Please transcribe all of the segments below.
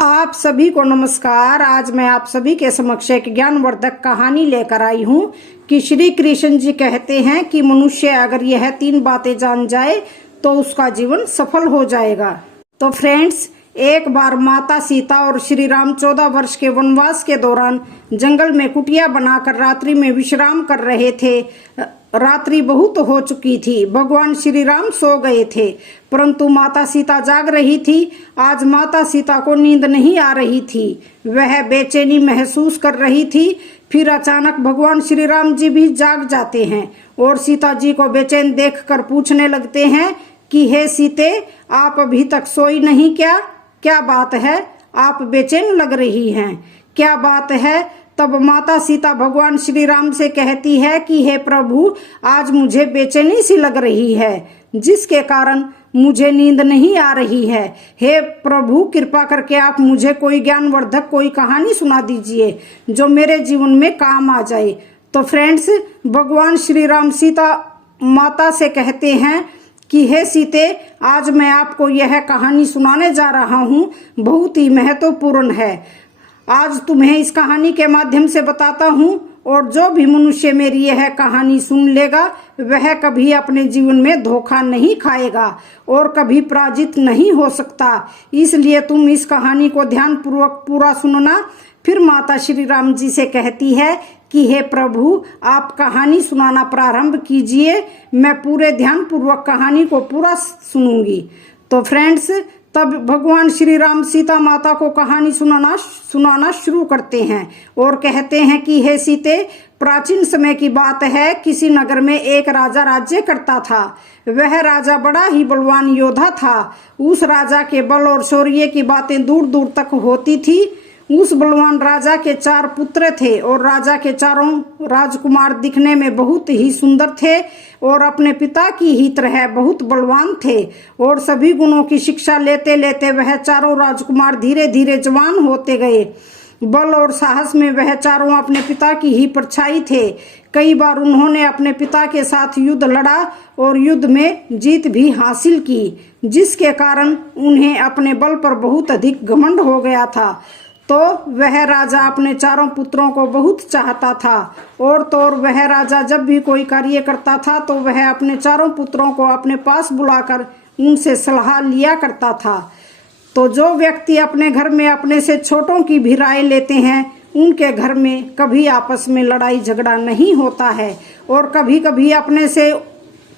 आप सभी को नमस्कार। आज मैं आप सभी के समक्ष एक ज्ञानवर्धक कहानी लेकर आई हूँ कि श्री कृष्ण जी कहते हैं कि मनुष्य अगर यह 3 बातें जान जाए तो उसका जीवन सफल हो जाएगा। तो फ्रेंड्स, एक बार माता सीता और श्री राम 14 वर्ष के वनवास के दौरान जंगल में कुटिया बनाकर रात्रि में विश्राम कर रहे थे। रात्रि बहुत हो चुकी थी। भगवान श्री राम सो गए थे, परंतु माता सीता जाग रही थी। आज माता सीता को नींद नहीं आ रही थी, वह बेचैनी महसूस कर रही थी। फिर अचानक भगवान श्री राम जी भी जाग जाते हैं और सीता जी को बेचैन देखकर पूछने लगते हैं कि हे सीते, आप अभी तक सोई नहीं क्या? क्या बात है, आप बेचैन लग रही हैं, क्या बात है? तब माता सीता भगवान श्री राम से कहती है कि हे प्रभु, आज मुझे बेचैनी सी लग रही है, जिसके कारण मुझे नींद नहीं आ रही है। हे प्रभु, कृपा करके आप मुझे कोई ज्ञानवर्धक कोई कहानी सुना दीजिए जो मेरे जीवन में काम आ जाए। तो फ्रेंड्स, भगवान श्री राम सीता माता से कहते हैं कि हे सीते, आज मैं आपको यह कहानी सुनाने जा रहा हूँ, बहुत ही महत्वपूर्ण है। आज तुम्हें इस कहानी के माध्यम से बताता हूँ, और जो भी मनुष्य मेरी यह कहानी सुन लेगा वह कभी अपने जीवन में धोखा नहीं खाएगा और कभी पराजित नहीं हो सकता। इसलिए तुम इस कहानी को ध्यान पूर्वक पूरा सुनना। फिर माता श्री राम जी से कहती है कि हे प्रभु, आप कहानी सुनाना प्रारंभ कीजिए, मैं पूरे ध्यान पूर्वक कहानी को पूरा सुनूंगी। तो फ्रेंड्स, तब भगवान श्री राम सीता माता को कहानी सुनाना शुरू करते हैं और कहते हैं कि हे सीते, प्राचीन समय की बात है। किसी नगर में एक राजा राज्य करता था। वह राजा बड़ा ही बलवान योद्धा था। उस राजा के बल और शौर्य की बातें दूर दूर तक होती थी। उस बलवान राजा के 4 पुत्र थे और राजा के चारों राजकुमार दिखने में बहुत ही सुंदर थे और अपने पिता की ही तरह बहुत बलवान थे। और सभी गुणों की शिक्षा लेते लेते वह चारों राजकुमार धीरे धीरे जवान होते गए। बल और साहस में वह चारों अपने पिता की ही परछाई थे। कई बार उन्होंने अपने पिता के साथ युद्ध लड़ा और युद्ध में जीत भी हासिल की, जिसके कारण उन्हें अपने बल पर बहुत अधिक घमंड हो गया था। तो वह राजा अपने चारों पुत्रों को बहुत चाहता था, और तो और वह राजा जब भी कोई कार्य करता था तो वह अपने चारों पुत्रों को अपने पास बुलाकर उनसे सलाह लिया करता था। तो जो व्यक्ति अपने घर में अपने से छोटों की भी राय लेते हैं, उनके घर में कभी आपस में लड़ाई झगड़ा नहीं होता है। और कभी कभी अपने से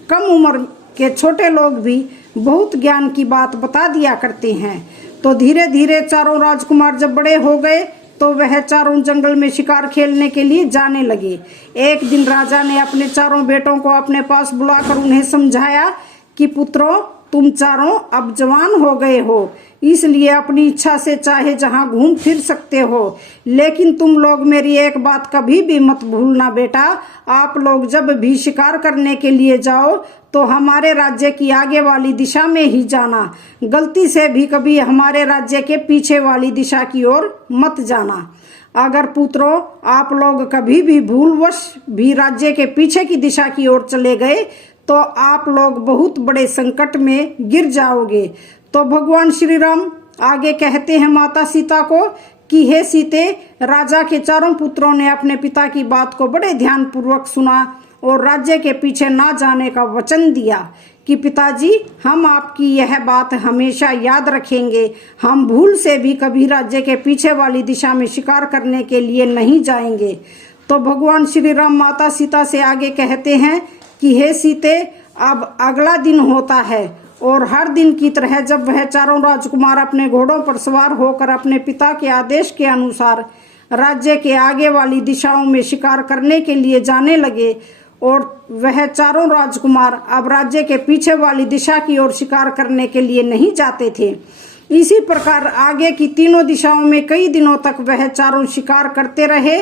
कम उम्र के छोटे लोग भी बहुत ज्ञान की बात बता दिया करते हैं। तो धीरे धीरे चारों राजकुमार जब बड़े हो गए तो वह चारों जंगल में शिकार खेलने के लिए जाने लगे। एक दिन राजा ने अपने चारों बेटों को अपने पास बुलाकर उन्हें समझाया कि पुत्रों, तुम चारों अब जवान हो गए हो, इसलिए अपनी इच्छा से चाहे जहां घूम फिर सकते हो। लेकिन तुम लोग मेरी एक बात कभी भी मत भूलना बेटा, आप लोग जब भी शिकार करने के लिए जाओ तो हमारे राज्य की आगे वाली दिशा में ही जाना। गलती से भी कभी हमारे राज्य के पीछे वाली दिशा की ओर मत जाना। अगर पुत्रों, आप लोग कभी भी भूलवश भी राज्य के पीछे की दिशा की ओर चले गए तो आप लोग बहुत बड़े संकट में गिर जाओगे। तो भगवान श्री राम आगे कहते हैं माता सीता को कि हे सीते, राजा के चारों पुत्रों ने अपने पिता की बात को बड़े ध्यान पूर्वक सुना और राज्य के पीछे ना जाने का वचन दिया कि पिताजी, हम आपकी यह बात हमेशा याद रखेंगे। हम भूल से भी कभी राज्य के पीछे वाली दिशा में शिकार करने के लिए नहीं जाएंगे। तो भगवान श्री राम माता सीता से आगे कहते हैं कि हे सीते, अब अगला दिन होता है और हर दिन की तरह जब वह चारों राजकुमार अपने घोड़ों पर सवार होकर अपने पिता के आदेश के अनुसार राज्य के आगे वाली दिशाओं में शिकार करने के लिए जाने लगे, और वह चारों राजकुमार अब राज्य के पीछे वाली दिशा की ओर शिकार करने के लिए नहीं जाते थे। इसी प्रकार आगे की तीनों दिशाओं में कई दिनों तक वह चारों शिकार करते रहे।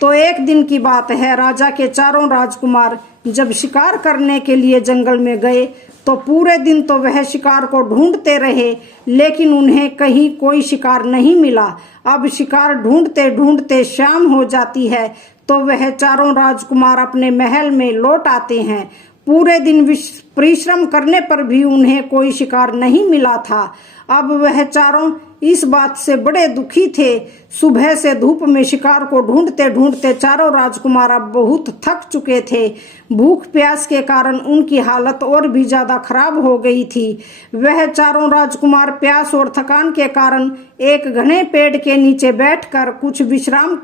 तो एक दिन की बात है, राजा के चारों राजकुमार जब शिकार करने के लिए जंगल में गए तो पूरे दिन तो वह शिकार को ढूंढते रहे, लेकिन उन्हें कहीं कोई शिकार नहीं मिला। अब शिकार ढूंढते ढूंढते शाम हो जाती है तो वह चारों राजकुमार अपने महल में लौट आते हैं पूरे दिन परिश्रम करने पर भी उन्हें कोई शिकार नहीं मिला था। अब वह चारों इस बात से बड़े दुखी थे। सुबह से धूप में शिकार को ढूंढते ढूंढते चारों राजकुमार अब बहुत थक चुके थे। भूख प्यास के कारण उनकी हालत और भी ज्यादा खराब हो गई थी। वह चारों राजकुमार प्यास और थकान के कारण एक घने पेड़ के नीचे बैठकर कुछ विश्राम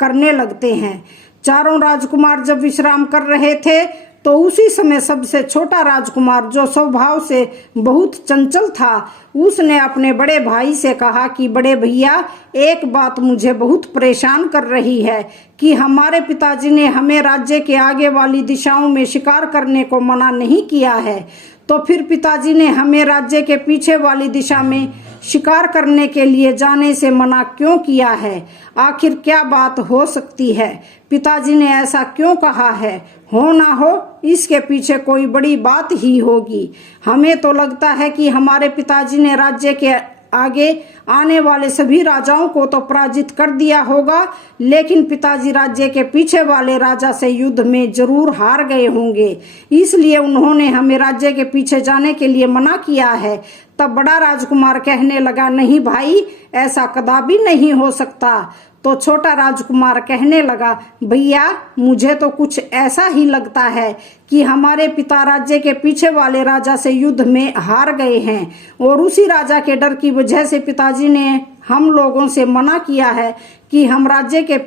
करने लगते हैं। चारों राजकुमार जब विश्राम कर रहे थे तो उसी समय सबसे छोटा राजकुमार, जो स्वभाव से बहुत चंचल था, उसने अपने बड़े भाई से कहा कि बड़े भैया, एक बात मुझे बहुत परेशान कर रही है कि हमारे पिताजी ने हमें राज्य के आगे वाली दिशाओं में शिकार करने को मना नहीं किया है, तो फिर पिताजी ने हमें राज्य के पीछे वाली दिशा में शिकार करने के लिए जाने से मना क्यों किया है? आखिर क्या बात हो सकती है? पिताजी ने ऐसा क्यों कहा है? हो ना हो इसके पीछे कोई बड़ी बात ही होगी। हमें तो लगता है कि हमारे पिताजी ने राज्य के आगे आने वाले सभी राजाओं को तो पराजित कर दिया होगा, लेकिन पिताजी राज्य के पीछे वाले राजा से युद्ध में जरूर हार गए होंगे, इसलिए उन्होंने हमें राज्य के पीछे जाने के लिए मना किया है। तब बड़ा राजकुमार कहने लगा, नहीं भाई, ऐसा कदापि नहीं हो सकता। तो छोटा राजकुमार कहने लगा, भैया, मुझे तो कुछ ऐसा ही लगता है कि हमारे पिता राज्य के पीछे वाले राजा से युद्ध में हार गए हैं और उसी राजा के डर की वजह से पिताजी ने हम लोगों से मना किया है कि हम राज्य के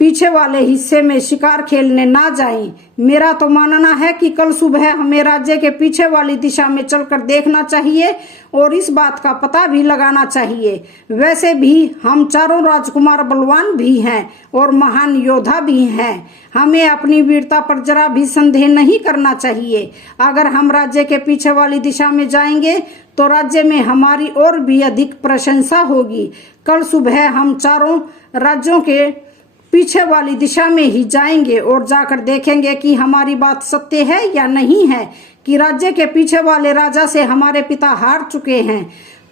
पीछे वाले हिस्से में शिकार खेलने ना जाएं। मेरा तो मानना है कि कल सुबह हमें राज्य के पीछे वाली दिशा में चलकर देखना चाहिए और इस बात का पता भी लगाना चाहिए। वैसे भी हम चारों राजकुमार बलवान भी हैं और महान योद्धा भी हैं। हमें अपनी वीरता पर जरा भी संदेह नहीं करना चाहिए। अगर हम राज्य के पीछे वाली दिशा में जाएंगे तो राज्य में हमारी और भी अधिक प्रशंसा होगी। कल सुबह हम चारों राज्यों के पीछे वाली दिशा में ही जाएंगे और जाकर देखेंगे कि हमारी बात सत्य है या नहीं है, कि राज्य के पीछे वाले राजा से हमारे पिता हार चुके हैं।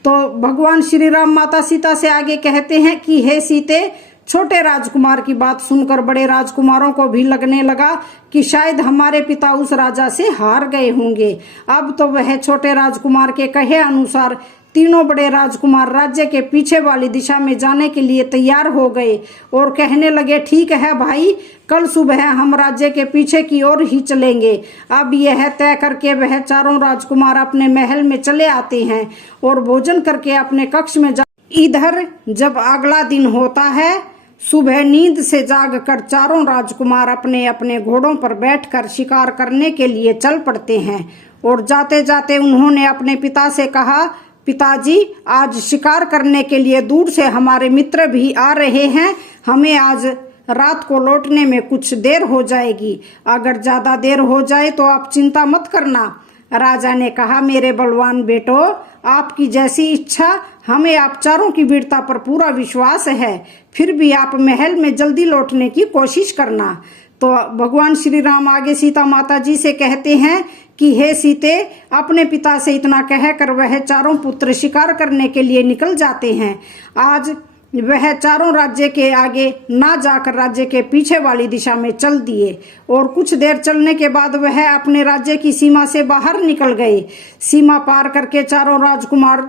तो भगवान श्री राम माता सीता से आगे कहते हैं कि हे सीते, छोटे राजकुमार की बात सुनकर बड़े राजकुमारों को भी लगने लगा कि शायद हमारे पिता उस राजा से हार गए होंगे। अब तो वह छोटे राजकुमार के कहे अनुसार तीनों बड़े राजकुमार राज्य के पीछे वाली दिशा में जाने के लिए तैयार हो गए और कहने लगे, ठीक है भाई, कल सुबह हम राज्य के पीछे की ओर ही चलेंगे। अब यह तय करके वह चारों राजकुमार अपने महल में चले आते हैं और भोजन करके अपने कक्ष में जा। इधर जब अगला दिन होता है, सुबह नींद से जागकर चारों राजकुमार अपने अपने घोड़ों पर बैठकर शिकार करने के लिए चल पड़ते हैं और जाते जाते उन्होंने अपने पिता से कहा, पिताजी, आज शिकार करने के लिए दूर से हमारे मित्र भी आ रहे हैं। हमें आज रात को लौटने में कुछ देर हो जाएगी। अगर ज्यादा देर हो जाए तो आप चिंता मत करना। राजा ने कहा, मेरे बलवान बेटो, आपकी जैसी इच्छा। हमें आप चारों की वीरता पर पूरा विश्वास है, फिर भी आप महल में जल्दी लौटने की कोशिश करना। तो भगवान श्री राम आगे सीता माता जी से कहते हैं कि हे सीते, अपने पिता से इतना कहकर वह चारों पुत्र शिकार करने के लिए निकल जाते हैं। आज वह चारों राज्य के आगे ना जाकर राज्य के पीछे वाली दिशा में चल दिए और कुछ देर चलने के बाद वह अपने राज्य की सीमा से बाहर निकल गए। सीमा पार करके चारों राजकुमार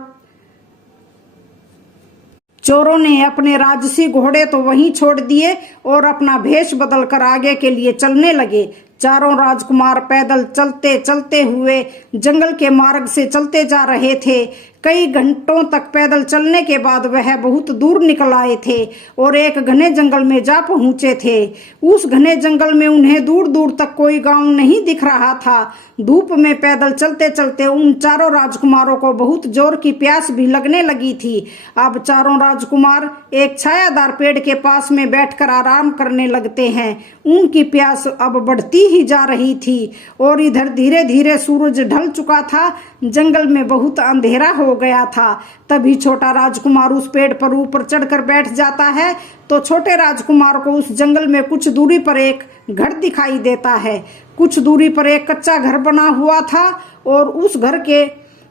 चोरों ने अपने राजसी घोड़े तो वहीं छोड़ दिए और अपना भेष बदलकर आगे के लिए चलने लगे। चारों राजकुमार पैदल चलते चलते हुए जंगल के मार्ग से चलते जा रहे थे। कई घंटों तक पैदल चलने के बाद वह बहुत दूर निकल आए थे और एक घने जंगल में जा पहुंचे थे। उस घने जंगल में उन्हें दूर दूर तक कोई गांव नहीं दिख रहा था। धूप में पैदल चलते चलते उन चारों राजकुमारों को बहुत जोर की प्यास भी लगने लगी थी। अब चारों राजकुमार एक छायादार पेड़ के पास में बैठकर आराम करने लगते हैं। उनकी प्यास अब बढ़ती ही जा रही थी और इधर धीरे धीरे सूरज ढल चुका था। जंगल में बहुत अंधेरा हो गया था। तभी छोटा राजकुमार उस पेड़ पर ऊपर चढ़कर बैठ जाता है तो छोटे राजकुमार को उस जंगल में कुछ दूरी पर एक घर दिखाई देता है। कुछ दूरी पर एक कच्चा घर बना हुआ था और उस घर के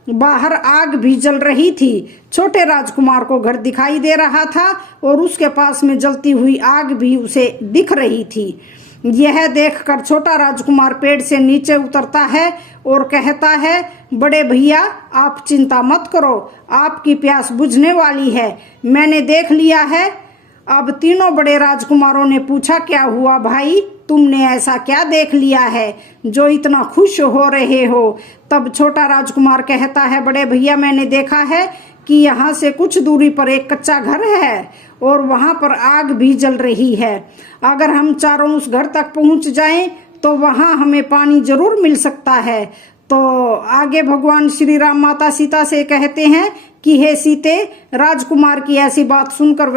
बाहर आग भी जल रही थी। छोटे राजकुमार को घर दिखाई दे रहा था और उसके पास में जलती हुई आग भी उसे दिख रही थी। यह देखकर छोटा राजकुमार पेड़ से नीचे उतरता है और कहता है, बड़े भैया आप चिंता मत करो, आपकी प्यास बुझने वाली है, मैंने देख लिया है। अब तीनों बड़े राजकुमारों ने पूछा, क्या हुआ भाई, तुमने ऐसा क्या देख लिया है जो इतना खुश हो रहे हो? तब छोटा राजकुमार कहता है, बड़े भैया मैंने देखा है कि यहाँ से कुछ दूरी पर एक कच्चा घर है और वहां पर आग भी जल रही है। अगर हम चारों उस घर तक पहुंच जाएं तो वहां हमें पानी जरूर मिल सकता है। तो आगे भगवान श्री राम माता सीता से कहते हैं कि हे सीते, राजकुमार की ऐसी बात सुनकर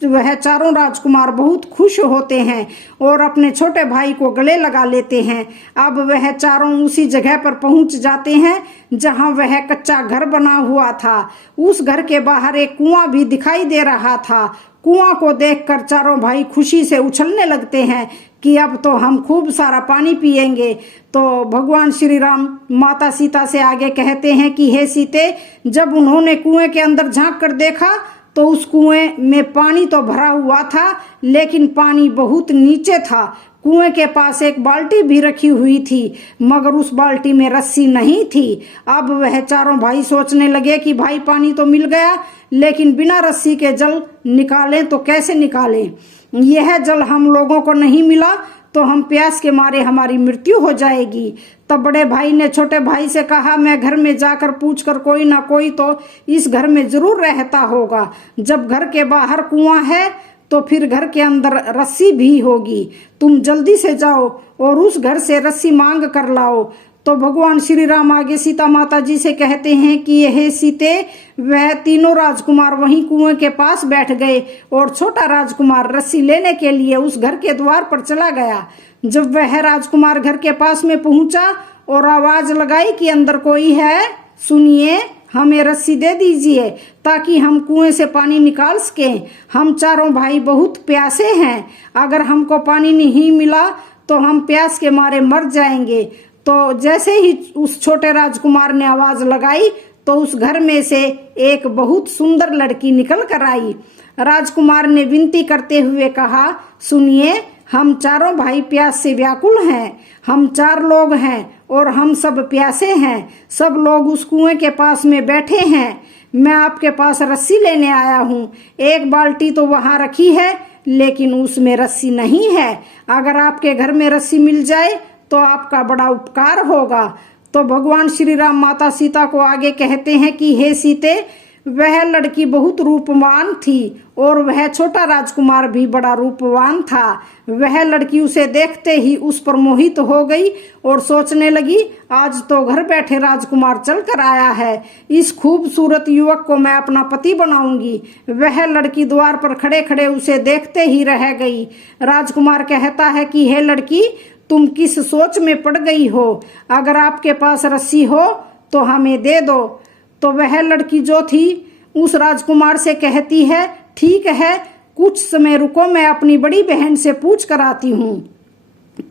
वह चारों राजकुमार बहुत खुश होते हैं और अपने छोटे भाई को गले लगा लेते हैं। अब वह चारों उसी जगह पर पहुंच जाते हैं जहां वह कच्चा घर बना हुआ था। उस घर के बाहर एक कुआं भी दिखाई दे रहा था। कुआं को देखकर चारों भाई खुशी से उछलने लगते हैं कि अब तो हम खूब सारा पानी पिएंगे। तो भगवान श्री राम माता सीता से आगे कहते हैं कि हे सीते, जब उन्होंने कुएं के अंदर झांक कर देखा तो उस कुएं में पानी तो भरा हुआ था, लेकिन पानी बहुत नीचे था। कुएं के पास एक बाल्टी भी रखी हुई थी, मगर उस बाल्टी में रस्सी नहीं थी। अब वह चारों भाई सोचने लगे कि भाई पानी तो मिल गया, लेकिन बिना रस्सी के जल निकालें तो कैसे निकालें? यह जल हम लोगों को नहीं मिला तो हम प्यास के मारे हमारी मृत्यु हो जाएगी। तब बड़े भाई ने छोटे भाई से कहा, मैं घर में जाकर पूछकर कोई ना कोई तो इस घर में जरूर रहता होगा। जब घर के बाहर कुआं है तो फिर घर के अंदर रस्सी भी होगी। तुम जल्दी से जाओ और उस घर से रस्सी मांग कर लाओ। तो भगवान श्री राम आगे सीता माता जी से कहते हैं कि यह सीते, वह तीनों राजकुमार वहीं कुएं के पास बैठ गए और छोटा राजकुमार रस्सी लेने के लिए उस घर के द्वार पर चला गया। जब वह राजकुमार घर के पास में पहुंचा और आवाज लगाई कि अंदर कोई है, सुनिए, हमें रस्सी दे दीजिए ताकि हम कुएं से पानी निकाल सकें। हम चारों भाई बहुत प्यासे हैं, अगर हमको पानी नहीं मिला तो हम प्यास के मारे मर जाएंगे। तो जैसे ही उस छोटे राजकुमार ने आवाज लगाई तो उस घर में से एक बहुत सुंदर लड़की निकल कर आई। राजकुमार ने विनती करते हुए कहा, सुनिए, हम चारों भाई प्यास से व्याकुल हैं। हम 4 लोग हैं और हम सब प्यासे हैं। सब लोग उस कुएं के पास में बैठे हैं। मैं आपके पास रस्सी लेने आया हूँ। एक बाल्टी तो वहां रखी है, लेकिन उसमें रस्सी नहीं है। अगर आपके घर में रस्सी मिल जाए तो आपका बड़ा उपकार होगा। तो भगवान श्री राम माता सीता को आगे कहते हैं कि हे सीते, वह लड़की बहुत रूपवान थी और वह छोटा राजकुमार भी बड़ा रूपवान था। वह लड़की उसे देखते ही उस पर मोहित हो गई और सोचने लगी, आज तो घर बैठे राजकुमार चल कर आया है, इस खूबसूरत युवक को मैं अपना पति बनाऊंगी। वह लड़की द्वार पर खड़े खड़े उसे देखते ही रह गई। राजकुमार कहता है कि हे लड़की, तुम किस सोच में पड़ गई हो? अगर आपके पास रस्सी हो तो हमें दे दो। तो वह लड़की जो थी उस राजकुमार से कहती है, ठीक है, कुछ समय रुको, मैं अपनी बड़ी बहन से पूछ कर आती हूँ।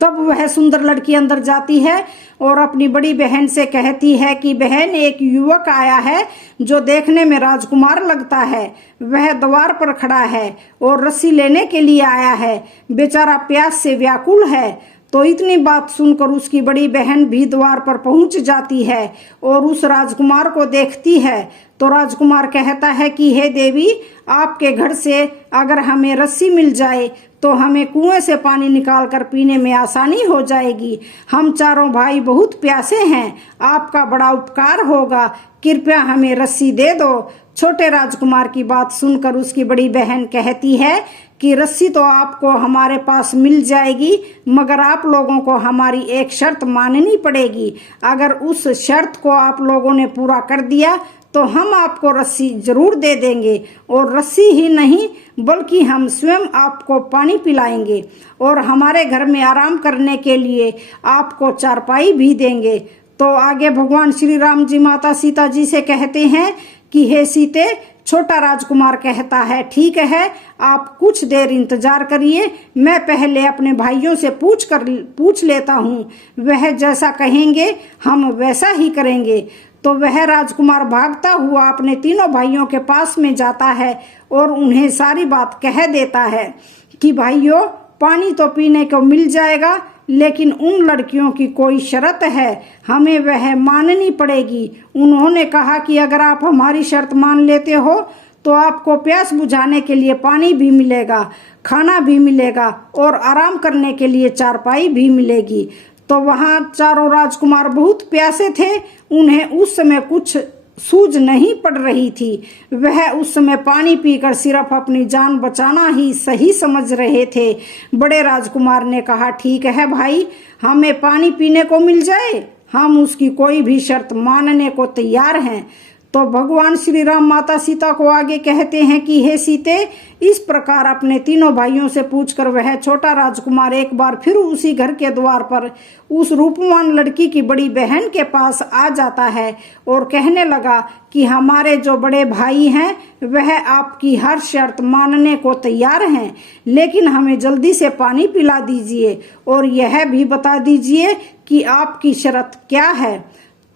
तब वह सुंदर लड़की अंदर जाती है और अपनी बड़ी बहन से कहती है कि बहन, एक युवक आया है जो देखने में राजकुमार लगता है। वह द्वार पर खड़ा है और रस्सी लेने के लिए आया है। बेचारा प्यास से व्याकुल है। तो इतनी बात सुनकर उसकी बड़ी बहन भी द्वार पर पहुंच जाती है और उस राजकुमार को देखती है। तो राजकुमार कहता है कि हे देवी, आपके घर से अगर हमें रस्सी मिल जाए तो हमें कुएं से पानी निकालकर पीने में आसानी हो जाएगी। हम चारों भाई बहुत प्यासे हैं, आपका बड़ा उपकार होगा, कृपया हमें रस्सी दे दो। छोटे राजकुमार की बात सुनकर उसकी बड़ी बहन कहती है कि रस्सी तो आपको हमारे पास मिल जाएगी, मगर आप लोगों को हमारी एक शर्त माननी पड़ेगी। अगर उस शर्त को आप लोगों ने पूरा कर दिया तो हम आपको रस्सी जरूर दे देंगे, और रस्सी ही नहीं बल्कि हम स्वयं आपको पानी पिलाएंगे और हमारे घर में आराम करने के लिए आपको चारपाई भी देंगे। तो आगे भगवान श्री राम जी माता सीता जी से कहते हैं कि हे सीते, छोटा राजकुमार कहता है, ठीक है, आप कुछ देर इंतजार करिए, मैं पहले अपने भाइयों से पूछ लेता हूँ, वह जैसा कहेंगे हम वैसा ही करेंगे। तो वह राजकुमार भागता हुआ अपने तीनों भाइयों के पास में जाता है और उन्हें सारी बात कह देता है कि भाइयों, पानी तो पीने को मिल जाएगा, लेकिन उन लड़कियों की कोई शर्त है, हमें वह माननी पड़ेगी। उन्होंने कहा कि अगर आप हमारी शर्त मान लेते हो तो आपको प्यास बुझाने के लिए पानी भी मिलेगा, खाना भी मिलेगा और आराम करने के लिए चारपाई भी मिलेगी। तो वहां चारों राजकुमार बहुत प्यासे थे। उन्हें उस समय कुछ सूझ नहीं पड़ रही थी। वह उस समय पानी पीकर सिर्फ अपनी जान बचाना ही सही समझ रहे थे। बड़े राजकुमार ने कहा, ठीक है भाई, हमें पानी पीने को मिल जाए, हम उसकी कोई भी शर्त मानने को तैयार हैं। तो भगवान श्री राम माता सीता को आगे कहते हैं कि हे सीते, इस प्रकार अपने तीनों भाइयों से पूछकर वह छोटा राजकुमार एक बार फिर उसी घर के द्वार पर उस रूपवान लड़की की बड़ी बहन के पास आ जाता है और कहने लगा कि हमारे जो बड़े भाई हैं वह आपकी हर शर्त मानने को तैयार हैं, लेकिन हमें जल्दी से पानी पिला दीजिए और यह भी बता दीजिए कि आपकी शर्त क्या है।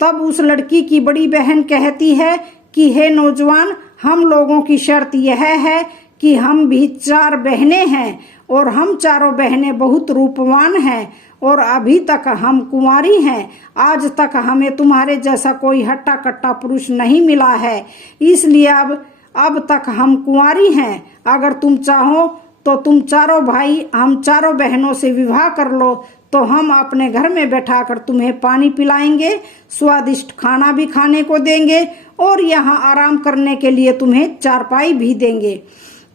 तब उस लड़की की बड़ी बहन कहती है कि हे नौजवान, हम लोगों की शर्त यह है कि हम भी 4 बहनें हैं और हम चारों बहनें बहुत रूपवान हैं और अभी तक हम कुंवारी हैं। आज तक हमें तुम्हारे जैसा कोई हट्टा कट्टा पुरुष नहीं मिला है, इसलिए अब तक हम कुंवारी हैं। अगर तुम चाहो तो तुम चारों भाई हम चारों बहनों से विवाह कर लो, तो हम अपने घर में बैठाकर तुम्हें पानी पिलाएंगे, स्वादिष्ट खाना भी खाने को देंगे और यहाँ आराम करने के लिए तुम्हें चारपाई भी देंगे।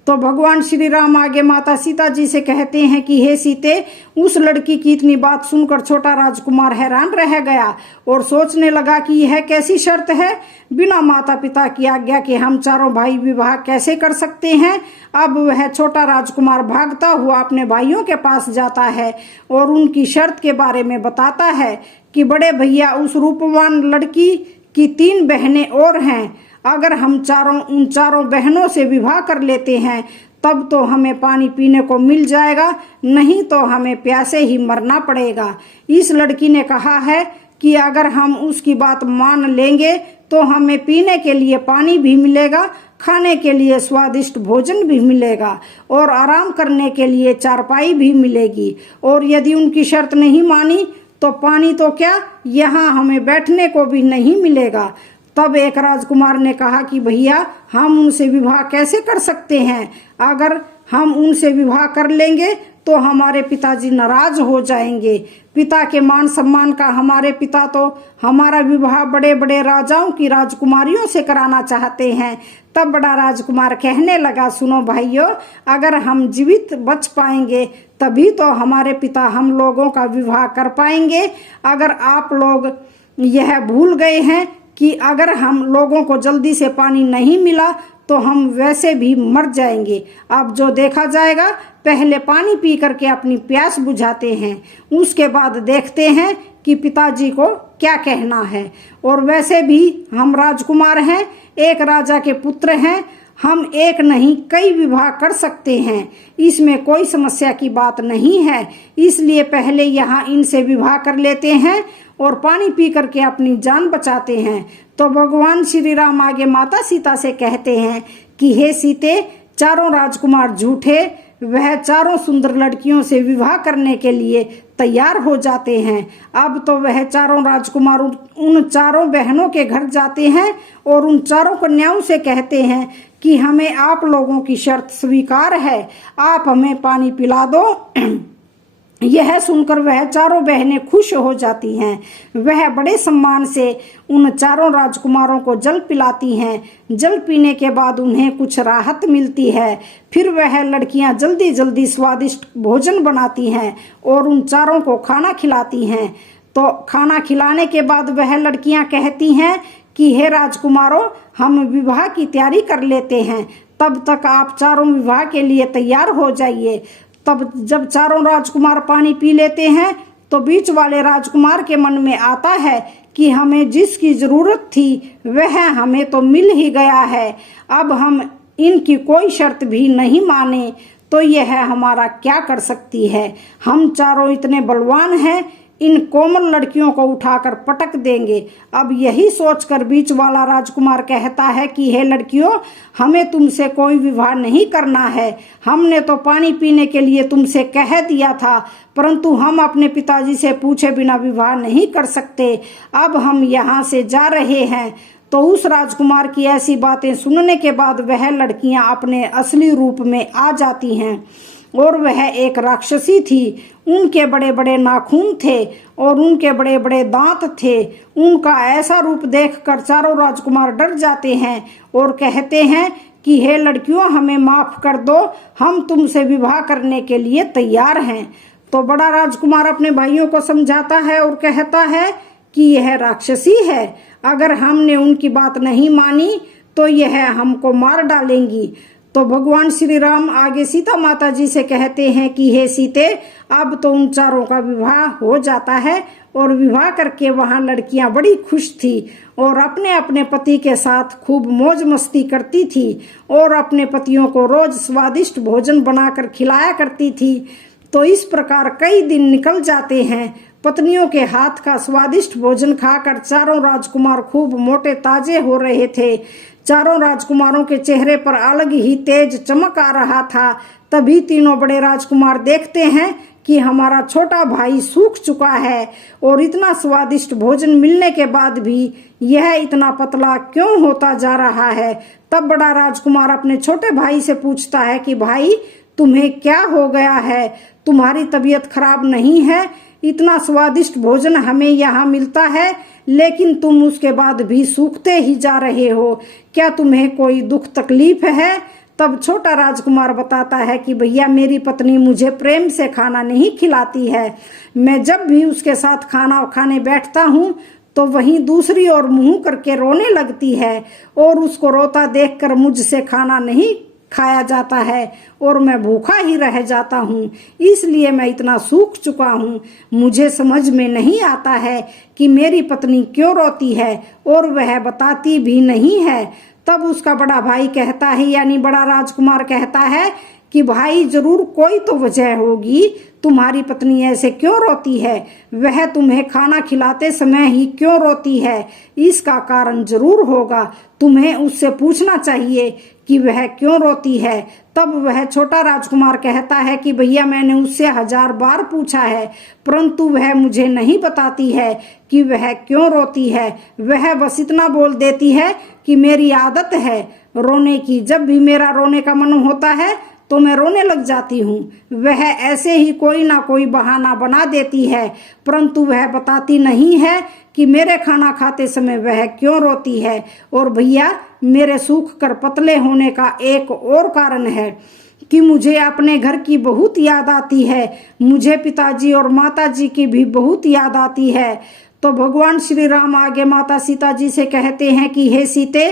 तो भगवान श्री राम आगे माता सीता जी से कहते हैं कि हे सीते, उस लड़की की इतनी बात सुनकर छोटा राजकुमार हैरान रह गया और सोचने लगा कि यह कैसी शर्त है, बिना माता पिता की आज्ञा के हम चारों भाई विवाह कैसे कर सकते हैं। अब वह छोटा राजकुमार भागता हुआ अपने भाइयों के पास जाता है और उनकी शर्त के बारे में बताता है कि बड़े भैया, उस रूपवान लड़की की 3 बहनें और हैं। अगर हम उन चारों बहनों से विवाह कर लेते हैं तब तो हमें पानी पीने को मिल जाएगा, नहीं तो हमें प्यासे ही मरना पड़ेगा। इस लड़की ने कहा है कि अगर हम उसकी बात मान लेंगे तो हमें पीने के लिए पानी भी मिलेगा, खाने के लिए स्वादिष्ट भोजन भी मिलेगा और आराम करने के लिए चारपाई भी मिलेगी। और यदि उनकी शर्त नहीं मानी तो पानी तो क्या, यहाँ हमें बैठने को भी नहीं मिलेगा। तब एक राजकुमार ने कहा कि भैया, हम उनसे विवाह कैसे कर सकते हैं? अगर हम उनसे विवाह कर लेंगे तो हमारे पिताजी नाराज हो जाएंगे। पिता के मान सम्मान का हमारे पिता तो हमारा विवाह बड़े बड़े राजाओं की राजकुमारियों से कराना चाहते हैं। तब बड़ा राजकुमार कहने लगा, सुनो भाइयों, अगर हम जीवित बच पाएंगे तभी तो हमारे पिता हम लोगों का विवाह कर पाएंगे। अगर आप लोग यह भूल गए हैं कि अगर हम लोगों को जल्दी से पानी नहीं मिला तो हम वैसे भी मर जाएंगे। अब जो देखा जाएगा, पहले पानी पी करके अपनी प्यास बुझाते हैं, उसके बाद देखते हैं कि पिताजी को क्या कहना है। और वैसे भी हम राजकुमार हैं, एक राजा के पुत्र हैं, हम एक नहीं कई विवाह कर सकते हैं, इसमें कोई समस्या की बात नहीं है। इसलिए पहले यहाँ इनसे विवाह कर लेते हैं और पानी पी करके अपनी जान बचाते हैं। तो भगवान श्री राम आगे माता सीता से कहते हैं कि हे सीते, चारों राजकुमार झूठे, वह चारों सुंदर लड़कियों से विवाह करने के लिए तैयार हो जाते हैं। अब तो वह चारों राजकुमार उन चारों बहनों के घर जाते हैं और उन चारों कन्याओं से कहते हैं कि हमें आप लोगों की शर्त स्वीकार है, आप हमें पानी पिला दो। यह सुनकर वह चारों बहनें खुश हो जाती हैं। वह बड़े सम्मान से उन चारों राजकुमारों को जल पिलाती हैं। जल पीने के बाद उन्हें कुछ राहत मिलती है। फिर वह लड़कियां जल्दी जल्दी स्वादिष्ट भोजन बनाती हैं और उन चारों को खाना खिलाती हैं। तो खाना खिलाने के बाद वह लड़कियां कहती हैं कि हे राजकुमारों, हम विवाह की तैयारी कर लेते हैं, तब तक आप चारों विवाह के लिए तैयार हो जाइए। तब जब चारों राजकुमार पानी पी लेते हैं तो बीच वाले राजकुमार के मन में आता है कि हमें जिसकी जरूरत थी वह हमें तो मिल ही गया है। अब हम इनकी कोई शर्त भी नहीं माने तो यह हमारा क्या कर सकती है। हम चारों इतने बलवान हैं इन कोमल लड़कियों को उठाकर पटक देंगे। अब यही सोचकर बीच वाला राजकुमार कहता है कि हे लड़कियों, हमें तुमसे कोई विवाह नहीं करना है। हमने तो पानी पीने के लिए तुमसे कह दिया था, परंतु हम अपने पिताजी से पूछे बिना विवाह नहीं कर सकते। अब हम यहाँ से जा रहे हैं। तो उस राजकुमार की ऐसी बातें सुनने के बाद वह लड़कियां अपने असली रूप में आ जाती हैं और वह एक राक्षसी थी। उनके बड़े बड़े नाखून थे और उनके बड़े बड़े दांत थे। उनका ऐसा रूप देखकर चारों राजकुमार डर जाते हैं और कहते हैं कि हे लड़कियों, हमें माफ कर दो, हम तुमसे विवाह करने के लिए तैयार हैं। तो बड़ा राजकुमार अपने भाइयों को समझाता है और कहता है कि यह राक्षसी है, अगर हमने उनकी बात नहीं मानी तो यह हमको मार डालेंगी। तो भगवान श्री राम आगे सीता माता जी से कहते हैं कि हे सीते, अब तो उन चारों का विवाह हो जाता है। और विवाह करके वहां लड़कियां बड़ी खुश थी और अपने अपने पति के साथ खूब मौज मस्ती करती थी और अपने पतियों को रोज स्वादिष्ट भोजन बनाकर खिलाया करती थी। तो इस प्रकार कई दिन निकल जाते हैं। पत्नियों के हाथ का स्वादिष्ट भोजन खाकर चारों राजकुमार खूब मोटे ताजे हो रहे थे। चारों राजकुमारों के चेहरे पर अलग ही तेज चमक आ रहा था। तभी तीनों बड़े राजकुमार देखते हैं कि हमारा छोटा भाई सूख चुका है और इतना स्वादिष्ट भोजन मिलने के बाद भी यह इतना पतला क्यों होता जा रहा है। तब बड़ा राजकुमार अपने छोटे भाई से पूछता है कि भाई, तुम्हें क्या हो गया है? तुम्हारी तबीयत खराब नहीं है? इतना स्वादिष्ट भोजन हमें यहाँ मिलता है, लेकिन तुम उसके बाद भी सूखते ही जा रहे हो। क्या तुम्हें कोई दुख तकलीफ है? तब छोटा राजकुमार बताता है कि भैया, मेरी पत्नी मुझे प्रेम से खाना नहीं खिलाती है। मैं जब भी उसके साथ खाना खाने बैठता हूँ तो वहीं दूसरी ओर मुंह करके रोने लगती है और उसको रोता देखकर मुझसे खाना नहीं खाया जाता है और मैं भूखा ही रह जाता हूँ। इसलिए मैं इतना सूख चुका हूँ। मुझे समझ में नहीं आता है कि मेरी पत्नी क्यों रोती है और वह बताती भी नहीं है। तब उसका बड़ा भाई कहता है, यानी बड़ा राजकुमार कहता है कि भाई, जरूर कोई तो वजह होगी। तुम्हारी पत्नी ऐसे क्यों रोती है? वह तुम्हें खाना खिलाते समय ही क्यों रोती है? इसका कारण जरूर होगा। तुम्हें उससे पूछना चाहिए कि वह क्यों रोती है। तब वह छोटा राजकुमार कहता है कि भैया, मैंने उससे 1000 बार पूछा है, परंतु वह मुझे नहीं बताती है कि वह क्यों रोती है। वह बस इतना बोल देती है कि मेरी आदत है रोने की। जब भी मेरा रोने का मन होता है तो मैं रोने लग जाती हूँ। वह ऐसे ही कोई ना कोई बहाना बना देती है, परंतु वह बताती नहीं है कि मेरे खाना खाते समय वह क्यों रोती है। और भैया, मेरे सूख कर पतले होने का एक और कारण है कि मुझे अपने घर की बहुत याद आती है। मुझे पिताजी और माताजी की भी बहुत याद आती है। तो भगवान श्री राम आगे माता सीता जी से कहते हैं कि हे सीते,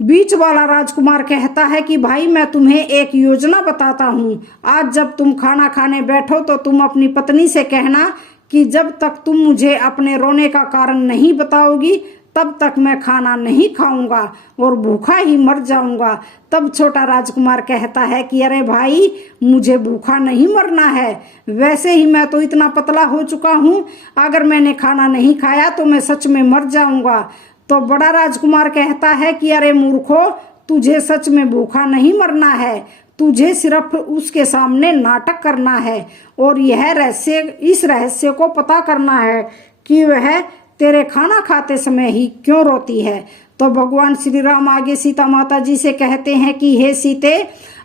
बीच वाला राजकुमार कहता है कि भाई, मैं तुम्हें एक योजना बताता हूँ। आज जब तुम खाना खाने बैठो तो तुम अपनी पत्नी से कहना कि जब तक तुम मुझे अपने रोने का कारण नहीं बताओगी तब तक मैं खाना नहीं खाऊंगा और भूखा ही मर जाऊंगा। तब छोटा राजकुमार कहता है कि अरे भाई, मुझे भूखा नहीं मरना है। वैसे ही मैं तो इतना पतला हो चुका हूँ, अगर मैंने खाना नहीं खाया तो मैं सच में मर जाऊंगा। तो बड़ा राजकुमार कहता है कि अरे मूर्खो, तुझे सच में भूखा नहीं मरना है। तुझे सिर्फ उसके सामने नाटक करना है और इस रहस्य को पता करना है कि वह तेरे खाना खाते समय ही क्यों रोती है। तो भगवान श्री राम आगे सीता माता जी से कहते हैं कि हे सीते,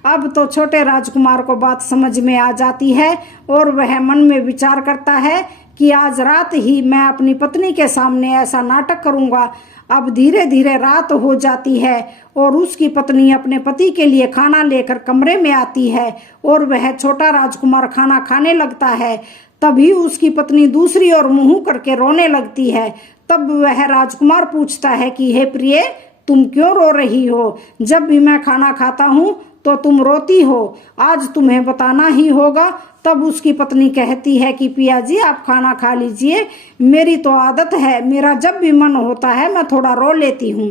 अब तो छोटे राजकुमार को बात समझ में आ जाती है और वह मन में विचार करता है कि आज रात ही मैं अपनी पत्नी के सामने ऐसा नाटक करूंगा। अब धीरे धीरे रात हो जाती है और उसकी पत्नी अपने पति के लिए खाना लेकर कमरे में आती है और वह छोटा राजकुमार खाना खाने लगता है। तभी उसकी पत्नी दूसरी ओर मुंह करके रोने लगती है। तब वह राजकुमार पूछता है कि हे प्रिय, तुम क्यों रो रही हो? जब भी मैं खाना खाता हूँ तो तुम रोती हो, आज तुम्हें बताना ही होगा। तब उसकी पत्नी कहती है कि पिया जी, आप खाना खा लीजिए, मेरी तो आदत है, मेरा जब भी मन होता है मैं थोड़ा रो लेती हूँ।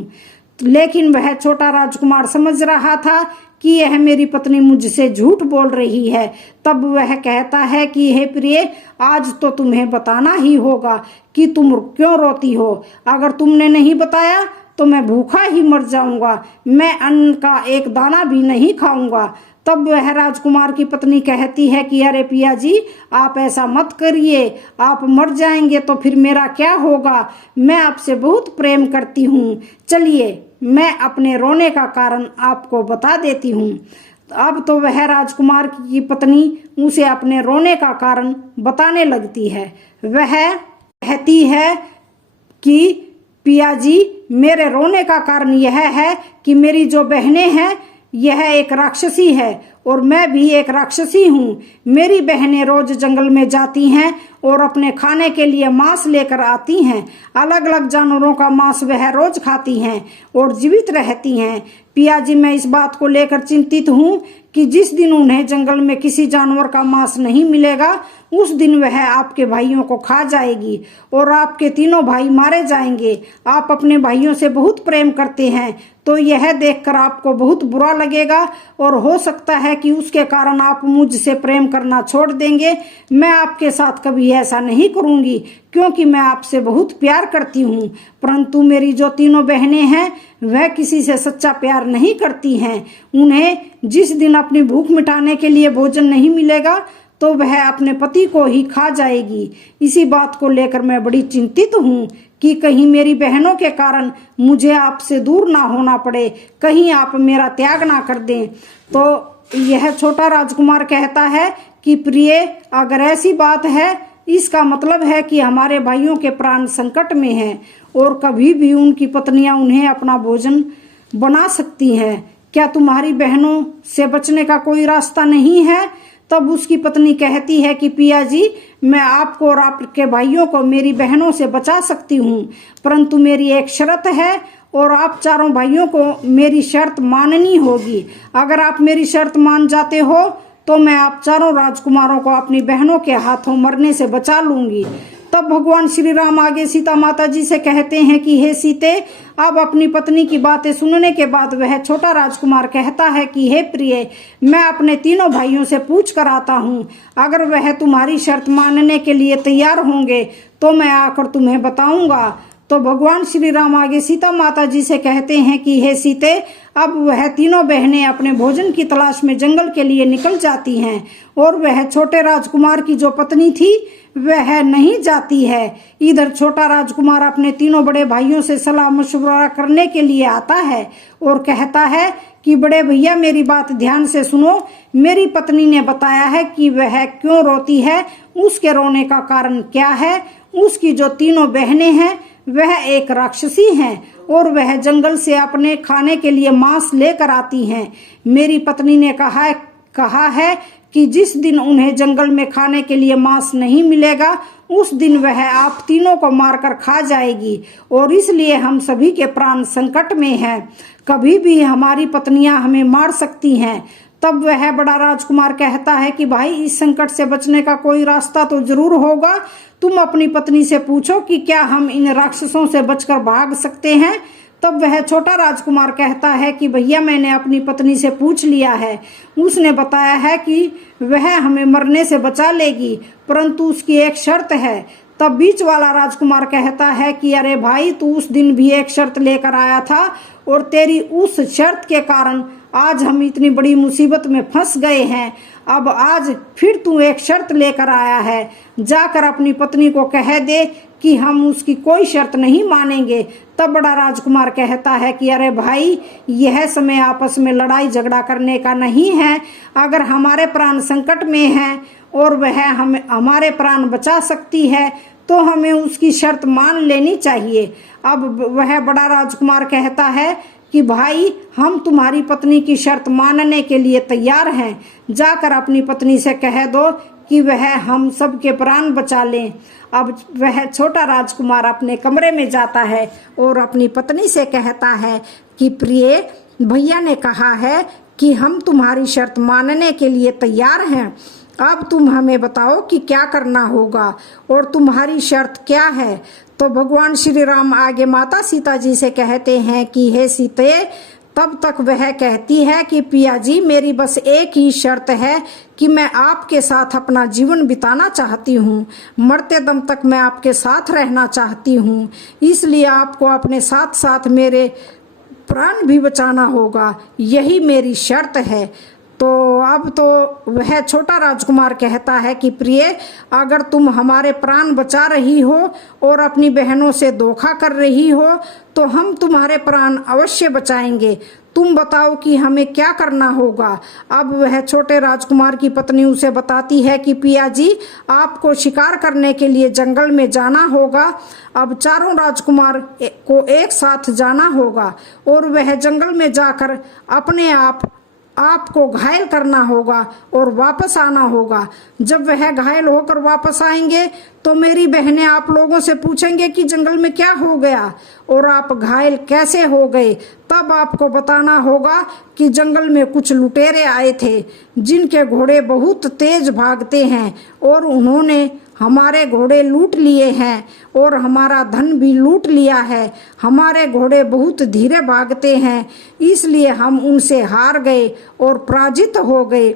लेकिन वह छोटा राजकुमार समझ रहा था कि यह मेरी पत्नी मुझसे झूठ बोल रही है। तब वह कहता है कि हे प्रिय, आज तो तुम्हें बताना ही होगा कि तुम क्यों रोती हो। अगर तुमने नहीं बताया तो मैं भूखा ही मर जाऊंगा, मैं अन्न का एक दाना भी नहीं खाऊंगा। तब वह राजकुमार की पत्नी कहती है कि अरे पिया जी, आप ऐसा मत करिए, आप मर जाएंगे तो फिर मेरा क्या होगा। मैं आपसे बहुत प्रेम करती हूँ, चलिए मैं अपने रोने का कारण आपको बता देती हूँ। अब तो वह राजकुमार की पत्नी उसे अपने रोने का कारण बताने लगती है। वह कहती है कि पिया जी, मेरे रोने का कारण यह है कि मेरी जो बहनें हैं यह एक राक्षसी है और मैं भी एक राक्षसी हूँ। मेरी बहनें रोज जंगल में जाती हैं और अपने खाने के लिए मांस लेकर आती हैं। अलग अलग जानवरों का मांस वह रोज खाती हैं और जीवित रहती हैं। पिया जी, मैं इस बात को लेकर चिंतित हूँ कि जिस दिन उन्हें जंगल में किसी जानवर का मांस नहीं मिलेगा उस दिन वह आपके भाइयों को खा जाएगी और आपके तीनों भाई मारे जाएंगे। आप अपने भाइयों से बहुत प्रेम करते हैं तो यह देखकर आपको बहुत बुरा लगेगा और हो सकता है कि उसके कारण आप मुझसे प्रेम करना छोड़ देंगे। मैं आपके साथ कभी ऐसा नहीं करूंगी क्योंकि मैं आपसे बहुत प्यार करती हूँ। परंतु मेरी जो तीनों बहनें हैं वह किसी से सच्चा प्यार नहीं करती हैं। उन्हें जिस दिन अपनी भूख मिटाने के लिए भोजन नहीं मिलेगा तो वह अपने पति को ही खा जाएगी। इसी बात को लेकर मैं बड़ी चिंतित हूँ कि कहीं मेरी बहनों के कारण मुझे आपसे दूर ना होना पड़े, कहीं आप मेरा त्याग ना कर दें। तो यह छोटा राजकुमार कहता है कि प्रिय, अगर ऐसी बात है इसका मतलब है कि हमारे भाइयों के प्राण संकट में हैं और कभी भी उनकी पत्नियां उन्हें अपना भोजन बना सकती हैं। क्या तुम्हारी बहनों से बचने का कोई रास्ता नहीं है? तब उसकी पत्नी कहती है कि पिया जी, मैं आपको और आपके भाइयों को मेरी बहनों से बचा सकती हूँ, परंतु मेरी एक शर्त है और आप चारों भाइयों को मेरी शर्त माननी होगी। अगर आप मेरी शर्त मान जाते हो तो मैं आप चारों राजकुमारों को अपनी बहनों के हाथों मरने से बचा लूंगी। तब भगवान श्री राम आगे सीता माता जी से कहते हैं कि हे सीते, अब अपनी पत्नी की बातें सुनने के बाद वह छोटा राजकुमार कहता है कि हे प्रिय, मैं अपने तीनों भाइयों से पूछ कर आता हूँ। अगर वह तुम्हारी शर्त मानने के लिए तैयार होंगे तो मैं आकर तुम्हें बताऊंगा। तो भगवान श्री राम आगे सीता माता जी से कहते हैं कि हे सीते, अब वह तीनों बहनें अपने भोजन की तलाश में जंगल के लिए निकल जाती हैं और वह छोटे राजकुमार की जो पत्नी थी वह नहीं जाती है। इधर छोटा राजकुमार अपने तीनों बड़े भाइयों से सलाह मशवरा करने के लिए आता है और कहता है कि बड़े भैया, मेरी बात ध्यान से सुनो। मेरी पत्नी ने बताया है कि वह क्यों रोती है, उसके रोने का कारण क्या है। उसकी जो तीनों बहनें हैं वह एक राक्षसी हैं और वह जंगल से अपने खाने के लिए मांस लेकर आती हैं। मेरी पत्नी ने कहा है कि जिस दिन उन्हें जंगल में खाने के लिए मांस नहीं मिलेगा उस दिन वह आप तीनों को मारकर खा जाएगी और इसलिए हम सभी के प्राण संकट में हैं। कभी भी हमारी पत्नियां हमें मार सकती हैं। तब वह बड़ा राजकुमार कहता है कि भाई, इस संकट से बचने का कोई रास्ता तो जरूर होगा। तुम अपनी पत्नी से पूछो कि क्या हम इन राक्षसों से बचकर भाग सकते हैं। तब वह छोटा राजकुमार कहता है कि भैया, मैंने अपनी पत्नी से पूछ लिया है, उसने बताया है कि वह हमें मरने से बचा लेगी, परंतु उसकी एक शर्त है। तब बीच वाला राजकुमार कहता है कि अरे भाई, तू उस दिन भी एक शर्त लेकर आया था और तेरी उस शर्त के कारण आज हम इतनी बड़ी मुसीबत में फंस गए हैं। अब आज फिर तू एक शर्त लेकर आया है, जाकर अपनी पत्नी को कह दे कि हम उसकी कोई शर्त नहीं मानेंगे। तब बड़ा राजकुमार कहता है कि अरे भाई, यह समय आपस में लड़ाई झगड़ा करने का नहीं है। अगर हमारे प्राण संकट में हैं और वह हमारे प्राण बचा सकती है तो हमें उसकी शर्त मान लेनी चाहिए। अब वह बड़ा राजकुमार कहता है कि भाई, हम तुम्हारी पत्नी की शर्त मानने के लिए तैयार हैं। जाकर अपनी पत्नी से कह दो कि वह हम सब के प्राण बचा लें। अब वह छोटा राजकुमार अपने कमरे में जाता है और अपनी पत्नी से कहता है कि प्रिय, भैया ने कहा है कि हम तुम्हारी शर्त मानने के लिए तैयार हैं। अब तुम हमें बताओ कि क्या करना होगा और तुम्हारी शर्त क्या है। तो भगवान श्री राम आगे माता सीता जी से कहते हैं कि हे सीते, तब तक वह कहती है कि पिया जी, मेरी बस एक ही शर्त है कि मैं आपके साथ अपना जीवन बिताना चाहती हूँ, मरते दम तक मैं आपके साथ रहना चाहती हूँ, इसलिए आपको अपने साथ साथ मेरे प्राण भी बचाना होगा, यही मेरी शर्त है। तो अब तो वह छोटा राजकुमार कहता है कि प्रिय, अगर तुम हमारे प्राण बचा रही हो और अपनी बहनों से धोखा कर रही हो तो हम तुम्हारे प्राण अवश्य बचाएंगे, तुम बताओ कि हमें क्या करना होगा। अब वह छोटे राजकुमार की पत्नी उसे बताती है कि पिया जी, आपको शिकार करने के लिए जंगल में जाना होगा। अब चारों राजकुमार को एक साथ जाना होगा और वह जंगल में जाकर अपने आपको घायल करना होगा और वापस आना होगा। जब वह घायल होकर वापस आएंगे तो मेरी बहनें आप लोगों से पूछेंगे कि जंगल में क्या हो गया और आप घायल कैसे हो गए। तब आपको बताना होगा कि जंगल में कुछ लुटेरे आए थे जिनके घोड़े बहुत तेज भागते हैं और उन्होंने हमारे घोड़े लूट लिए हैं और हमारा धन भी लूट लिया है। हमारे घोड़े बहुत धीरे भागते हैं, इसलिए हम उनसे हार गए और पराजित हो गए।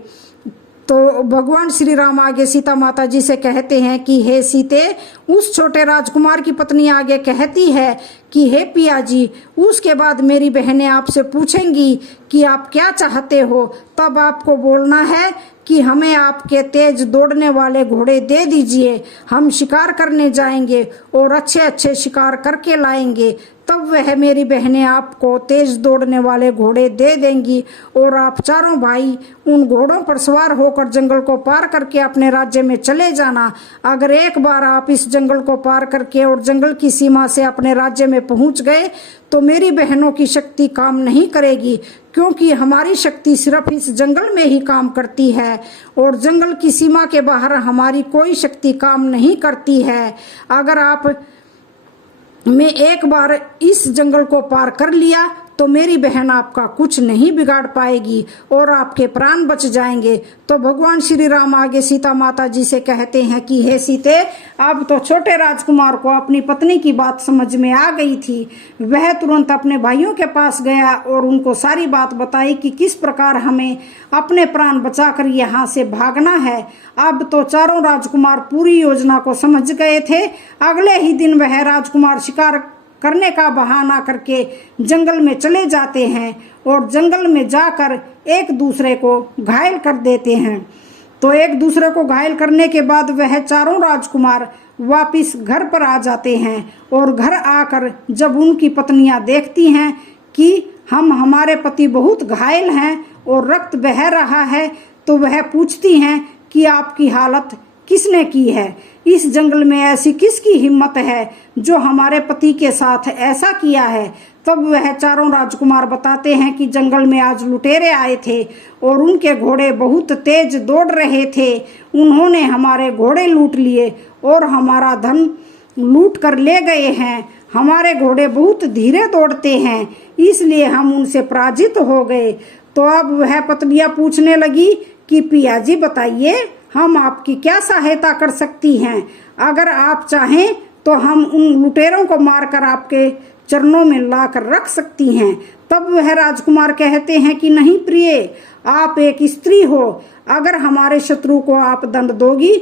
तो भगवान श्री राम आगे सीता माता जी से कहते हैं कि हे सीते, उस छोटे राजकुमार की पत्नी आगे कहती है कि हे पिया जी, उसके बाद मेरी बहनें आपसे पूछेंगी कि आप क्या चाहते हो। तब आपको बोलना है कि हमें आपके तेज दौड़ने वाले घोड़े दे दीजिए, हम शिकार करने जाएंगे और अच्छे अच्छे शिकार करके लाएंगे। तब वह मेरी बहनें आपको तेज दौड़ने वाले घोड़े दे देंगी और आप चारों भाई उन घोड़ों पर सवार होकर जंगल को पार करके अपने राज्य में चले जाना। अगर एक बार आप इस जंगल को पार करके और जंगल की सीमा से अपने राज्य में पहुंच गए तो मेरी बहनों की शक्ति काम नहीं करेगी, क्योंकि हमारी शक्ति सिर्फ इस जंगल में ही काम करती है और जंगल की सीमा के बाहर हमारी कोई शक्ति काम नहीं करती है। अगर आप मैं एक बार इस जंगल को पार कर लिया तो मेरी बहन आपका कुछ नहीं बिगाड़ पाएगी और आपके प्राण बच जाएंगे। तो भगवान श्री राम आगे सीता माता जी से कहते हैं कि हे सीते, अब तो छोटे राजकुमार को अपनी पत्नी की बात समझ में आ गई थी। वह तुरंत अपने भाइयों के पास गया और उनको सारी बात बताई कि किस प्रकार हमें अपने प्राण बचाकर यहाँ से भागना है। अब तो चारों राजकुमार पूरी योजना को समझ गए थे। अगले ही दिन वह राजकुमार शिकार करने का बहाना करके जंगल में चले जाते हैं और जंगल में जाकर एक दूसरे को घायल कर देते हैं। तो एक दूसरे को घायल करने के बाद वह चारों राजकुमार वापिस घर पर आ जाते हैं और घर आकर जब उनकी पत्नियां देखती हैं कि हमारे पति बहुत घायल हैं और रक्त बह रहा है, तो वह पूछती हैं कि आपकी हालत किसने की है, इस जंगल में ऐसी किसकी हिम्मत है जो हमारे पति के साथ ऐसा किया है। तब वह चारों राजकुमार बताते हैं कि जंगल में आज लुटेरे आए थे और उनके घोड़े बहुत तेज दौड़ रहे थे, उन्होंने हमारे घोड़े लूट लिए और हमारा धन लूट कर ले गए हैं। हमारे घोड़े बहुत धीरे दौड़ते हैं, इसलिए हम उनसे पराजित हो गए। तो अब वह पत्नियां पूछने लगी कि पिया जी बताइए, हम आपकी क्या सहायता कर सकती हैं। अगर आप चाहें तो हम उन लुटेरों को मारकर आपके चरणों में लाकर रख सकती हैं। तब वह राजकुमार कहते हैं कि नहीं प्रिय, आप एक स्त्री हो, अगर हमारे शत्रु को आप दंड दोगी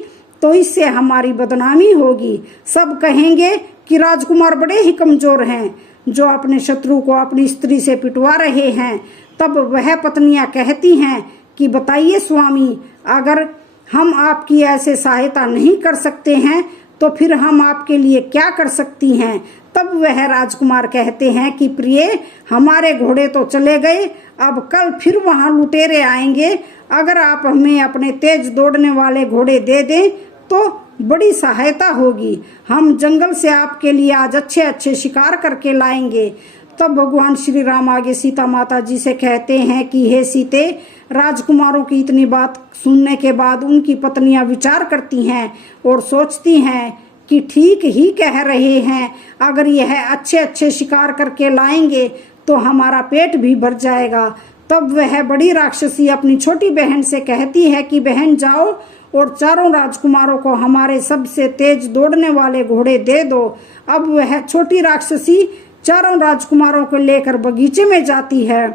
तो इससे हमारी बदनामी होगी। सब कहेंगे कि राजकुमार बड़े ही कमजोर हैं जो अपने शत्रु को अपनी स्त्री से पिटवा रहे हैं। तब वह पत्नियां कहती हैं कि बताइए स्वामी, अगर हम आपकी ऐसे सहायता नहीं कर सकते हैं तो फिर हम आपके लिए क्या कर सकती हैं। तब वह राजकुमार कहते हैं कि प्रिय, हमारे घोड़े तो चले गए, अब कल फिर वहां लुटेरे आएंगे। अगर आप हमें अपने तेज दौड़ने वाले घोड़े दे दें तो बड़ी सहायता होगी। हम जंगल से आपके लिए आज अच्छे अच्छे शिकार करके लाएंगे। तब भगवान श्री राम आगे सीता माता जी से कहते हैं कि हे सीते, राजकुमारों की इतनी बात सुनने के बाद उनकी पत्नियां विचार करती हैं और सोचती हैं कि ठीक ही कह रहे हैं, अगर यह अच्छे अच्छे शिकार करके लाएंगे तो हमारा पेट भी भर जाएगा। तब वह बड़ी राक्षसी अपनी छोटी बहन से कहती है कि बहन जाओ और चारों राजकुमारों को हमारे सबसे तेज दौड़ने वाले घोड़े दे दो। अब वह छोटी राक्षसी चारों राजकुमारों को लेकर बगीचे में जाती है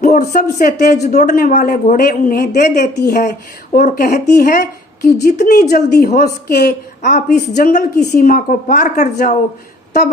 और सबसे तेज दौड़ने वाले घोड़े उन्हें दे देती है और कहती है कि जितनी जल्दी हो सके आप इस जंगल की सीमा को पार कर जाओ। तब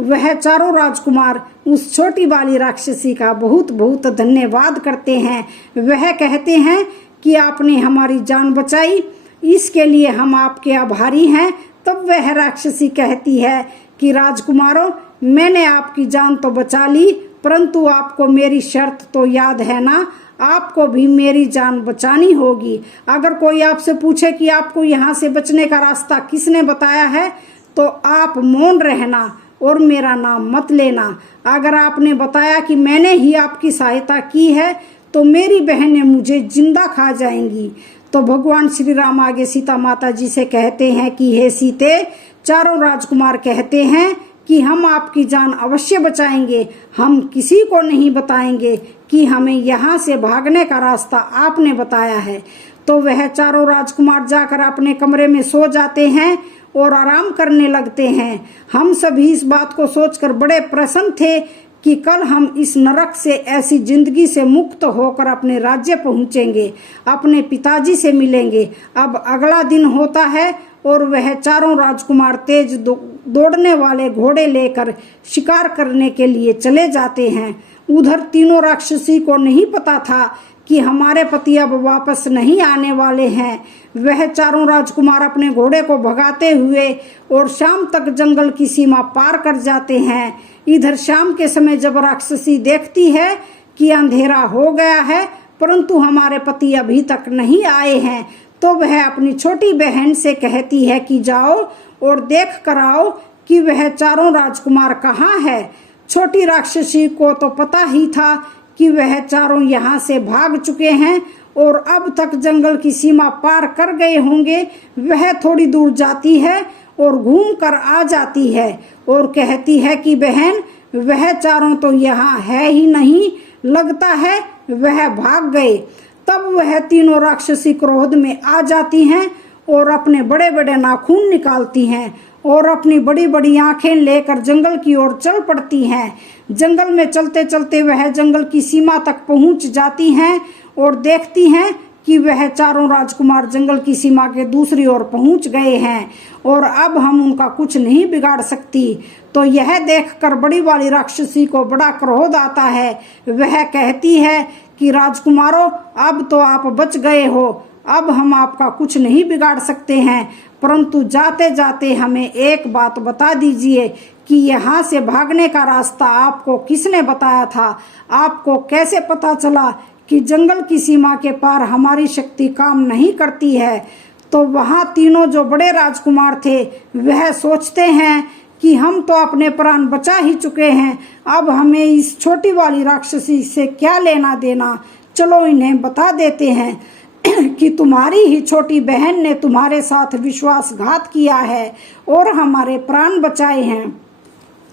वह चारों राजकुमार उस छोटी वाली राक्षसी का बहुत बहुत धन्यवाद करते हैं। वह कहते हैं कि आपने हमारी जान बचाई, इसके लिए हम आपके आभारी हैं। तब वह राक्षसी कहती है कि राजकुमारों, मैंने आपकी जान तो बचा ली, परंतु आपको मेरी शर्त तो याद है ना, आपको भी मेरी जान बचानी होगी। अगर कोई आपसे पूछे कि आपको यहाँ से बचने का रास्ता किसने बताया है, तो आप मौन रहना और मेरा नाम मत लेना। अगर आपने बताया कि मैंने ही आपकी सहायता की है, तो मेरी बहनें मुझे जिंदा खा जाएंगी। तो भगवान श्री राम आगे सीता माता जी से कहते हैं कि हे सीते, चारों राजकुमार कहते हैं कि हम आपकी जान अवश्य बचाएंगे। हम किसी को नहीं बताएंगे कि हमें यहाँ से भागने का रास्ता आपने बताया है। तो वह चारों राजकुमार जाकर अपने कमरे में सो जाते हैं और आराम करने लगते हैं। हम सभी इस बात को सोचकर बड़े प्रसन्न थे कि कल हम इस नरक से, ऐसी जिंदगी से मुक्त होकर अपने राज्य पहुंचेंगे, अपने पिताजी से मिलेंगे। अब अगला दिन होता है और वह चारों राजकुमार तेज दौड़ने वाले घोड़े लेकर शिकार करने के लिए चले जाते हैं। उधर तीनों राक्षसी को नहीं पता था कि हमारे पति अब वापस नहीं आने वाले हैं। वह चारों राजकुमार अपने घोड़े को भगाते हुए और शाम तक जंगल की सीमा पार कर जाते हैं। इधर शाम के समय जब राक्षसी देखती है कि अंधेरा हो गया है, परंतु हमारे पति अभी तक नहीं आए हैं, तो वह अपनी छोटी बहन से कहती है कि जाओ और देख कर आओ कि वह चारों राजकुमार कहाँ है। छोटी राक्षसी को तो पता ही था कि वह चारों यहाँ से भाग चुके हैं और अब तक जंगल की सीमा पार कर गए होंगे। वह थोड़ी दूर जाती है और घूम कर आ जाती है और कहती है कि बहन, वह चारों तो यहाँ है ही नहीं, लगता है वह भाग गए। तब वह तीनों राक्षसी क्रोध में आ जाती हैं और अपने बड़े बड़े नाखून निकालती हैं और अपनी बड़ी बड़ी आंखें लेकर जंगल की ओर चल पड़ती हैं। जंगल में चलते चलते वह जंगल की सीमा तक पहुंच जाती हैं और देखती हैं कि वह चारों राजकुमार जंगल की सीमा के दूसरी ओर पहुंच गए हैं और अब हम उनका कुछ नहीं बिगाड़ सकती। तो यह देखकर बड़ी वाली राक्षसी को बड़ा क्रोध आता है। वह कहती है कि राजकुमारों, अब तो आप बच गए हो, अब हम आपका कुछ नहीं बिगाड़ सकते हैं, परंतु जाते जाते हमें एक बात बता दीजिए कि यहाँ से भागने का रास्ता आपको किसने बताया था? आपको कैसे पता चला कि जंगल की सीमा के पार हमारी शक्ति काम नहीं करती है? तो वहाँ तीनों जो बड़े राजकुमार थे वह सोचते हैं कि हम तो अपने प्राण बचा ही चुके हैं, अब हमें इस छोटी वाली राक्षसी से क्या लेना देना। चलो इन्हें बता देते हैं कि तुम्हारी ही छोटी बहन ने तुम्हारे साथ विश्वासघात किया है और हमारे प्राण बचाए हैं।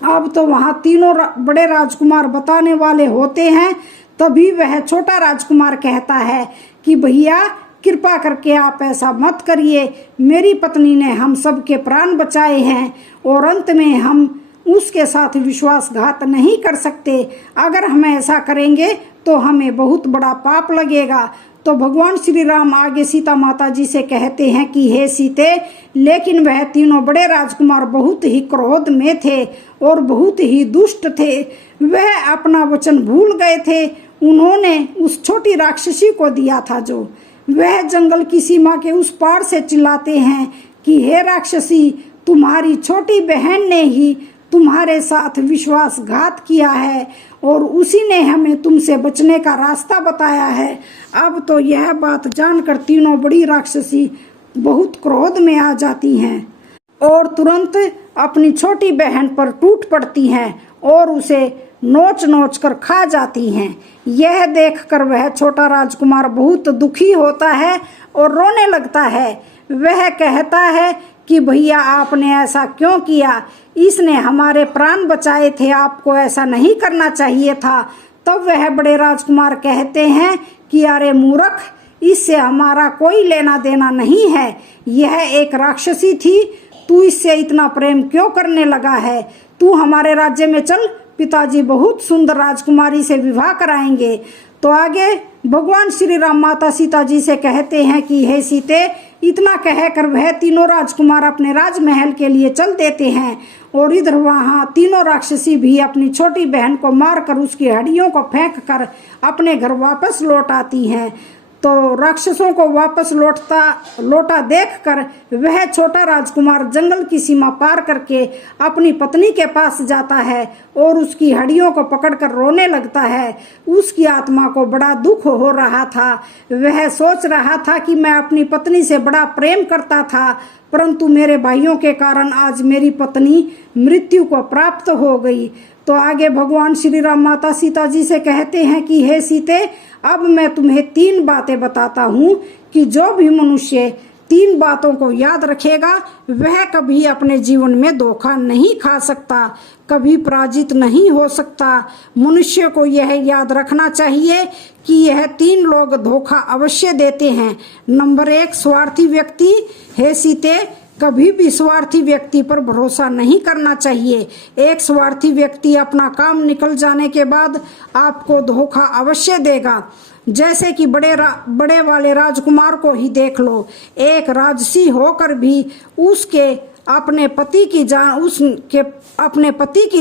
अब तो वहाँ तीनों बड़े राजकुमार बताने वाले होते हैं। तभी वह छोटा राजकुमार कहता है कि भैया, कृपा करके आप ऐसा मत करिए, मेरी पत्नी ने हम सबके प्राण बचाए हैं और अंत में हम उसके साथ विश्वासघात नहीं कर सकते। अगर हम ऐसा करेंगे तो हमें बहुत बड़ा पाप लगेगा। तो भगवान श्री राम आगे सीता माता जी से कहते हैं कि हे सीते, लेकिन वह तीनों बड़े राजकुमार बहुत ही क्रोध में थे और बहुत ही दुष्ट थे। वह अपना वचन भूल गए थे। उन्होंने उस छोटी राक्षसी को दिया था जो वह जंगल की सीमा के उस पार से चिल्लाते हैं कि हे राक्षसी, तुम्हारी छोटी बहन ने ही तुम्हारे साथ विश्वासघात किया है और उसी ने हमें तुमसे बचने का रास्ता बताया है। अब तो यह बात जानकर तीनों बड़ी राक्षसी बहुत क्रोध में आ जाती हैं और तुरंत अपनी छोटी बहन पर टूट पड़ती हैं और उसे नोच नोच कर खा जाती हैं। यह देखकर वह छोटा राजकुमार बहुत दुखी होता है और रोने लगता है। वह कहता है कि भैया, आपने ऐसा क्यों किया? इसने हमारे प्राण बचाए थे, आपको ऐसा नहीं करना चाहिए था। तब वह बड़े राजकुमार कहते हैं कि अरे मूर्ख, इससे हमारा कोई लेना देना नहीं है। यह एक राक्षसी थी, तू इससे इतना प्रेम क्यों करने लगा है? तू हमारे राज्य में चल, पिताजी बहुत सुंदर राजकुमारी से विवाह कराएंगे। तो आगे भगवान श्री राम माता सीता जी से कहते हैं कि हे सीते, इतना कहकर वह तीनों राजकुमार अपने राजमहल के लिए चल देते हैं और इधर वहां तीनों राक्षसी भी अपनी छोटी बहन को मारकर उसकी हड्डियों को फेंक कर अपने घर वापस लौट आती हैं। तो राक्षसों को वापस लौटा देखकर वह छोटा राजकुमार जंगल की सीमा पार करके अपनी पत्नी के पास जाता है और उसकी हड्डियों को पकड़कर रोने लगता है। उसकी आत्मा को बड़ा दुख हो रहा था। वह सोच रहा था कि मैं अपनी पत्नी से बड़ा प्रेम करता था, परंतु मेरे भाइयों के कारण आज मेरी पत्नी मृत्यु को प्राप्त हो गई। तो आगे भगवान श्री राम माता सीता जी से कहते हैं कि हे सीते, अब मैं तुम्हें 3 बातें बताता हूँ कि जो भी मनुष्य 3 बातों को याद रखेगा वह कभी अपने जीवन में धोखा नहीं खा सकता, कभी पराजित नहीं हो सकता। मनुष्य को यह याद रखना चाहिए कि यह 3 लोग धोखा अवश्य देते हैं। नंबर 1, स्वार्थी व्यक्ति। हे सीते, कभी भी स्वार्थी व्यक्ति पर भरोसा नहीं करना चाहिए। एक स्वार्थी व्यक्ति अपना काम निकल जाने के बाद आपको धोखा अवश्य देगा। जैसे कि बड़े वाले राजकुमार को ही देख लो। एक राजसी होकर भी उसके अपने पति की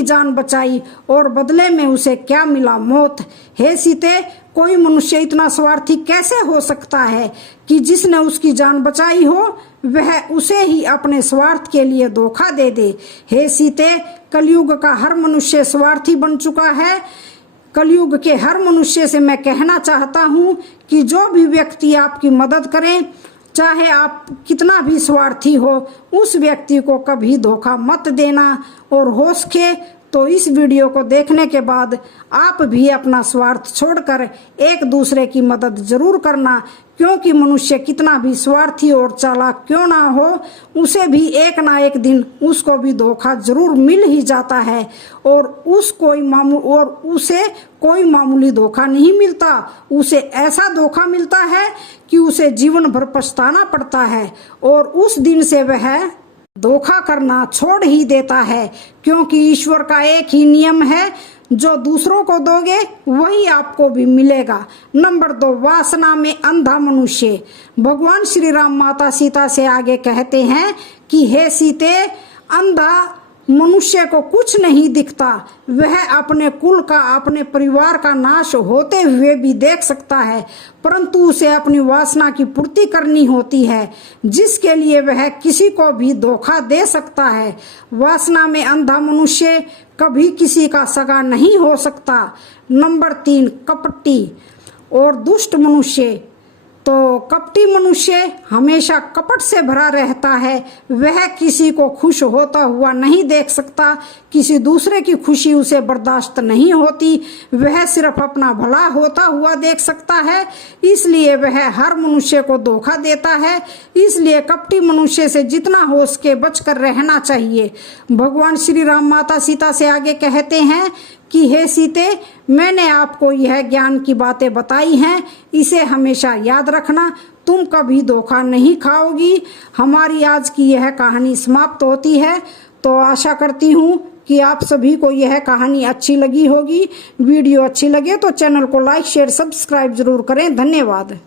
जान बचाई और बदले में उसे क्या मिला? मौत। हे सीते, कोई मनुष्य इतना स्वार्थी कैसे हो सकता है कि जिसने उसकी जान बचाई हो वह उसे ही अपने स्वार्थ के लिए धोखा दे दे। हे सीते, कलयुग का हर मनुष्य स्वार्थी बन चुका है। कलयुग के हर मनुष्य से मैं कहना चाहता हूँ कि जो भी व्यक्ति आपकी मदद करें, चाहे आप कितना भी स्वार्थी हो, उस व्यक्ति को कभी धोखा मत देना। और हो सके तो इस वीडियो को देखने के बाद आप भी अपना स्वार्थ छोड़कर एक दूसरे की मदद जरूर करना, क्योंकि मनुष्य कितना भी स्वार्थी और चालाक क्यों ना हो, उसे भी एक ना एक दिन उसको भी धोखा जरूर मिल ही जाता है। और उसे कोई मामूली धोखा नहीं मिलता, उसे ऐसा धोखा मिलता है कि उसे जीवन भर पछताना पड़ता है और उस दिन से वह धोखा करना छोड़ ही देता है, क्योंकि ईश्वर का एक ही नियम है, जो दूसरों को दोगे वही आपको भी मिलेगा। नंबर 2, वासना में अंधा मनुष्य। भगवान श्री राम माता सीता से आगे कहते हैं कि हे सीते, अंधा मनुष्य को कुछ नहीं दिखता। वह अपने कुल का, अपने परिवार का नाश होते हुए भी देख सकता है, परंतु उसे अपनी वासना की पूर्ति करनी होती है, जिसके लिए वह किसी को भी धोखा दे सकता है। वासना में अंधा मनुष्य कभी किसी का सगा नहीं हो सकता। नंबर 3, कपटी और दुष्ट मनुष्य। तो कपटी मनुष्य हमेशा कपट से भरा रहता है। वह किसी को खुश होता हुआ नहीं देख सकता, किसी दूसरे की खुशी उसे बर्दाश्त नहीं होती। वह सिर्फ अपना भला होता हुआ देख सकता है, इसलिए वह हर मनुष्य को धोखा देता है। इसलिए कपटी मनुष्य से जितना हो सके बचकर रहना चाहिए। भगवान श्री राम माता सीता से आगे कहते हैं कि हे सीते, मैंने आपको यह ज्ञान की बातें बताई हैं, इसे हमेशा याद रखना, तुम कभी धोखा नहीं खाओगी। हमारी आज की यह कहानी समाप्त होती है। तो आशा करती हूँ कि आप सभी को यह कहानी अच्छी लगी होगी। वीडियो अच्छी लगे तो चैनल को लाइक, शेयर, सब्सक्राइब जरूर करें। धन्यवाद।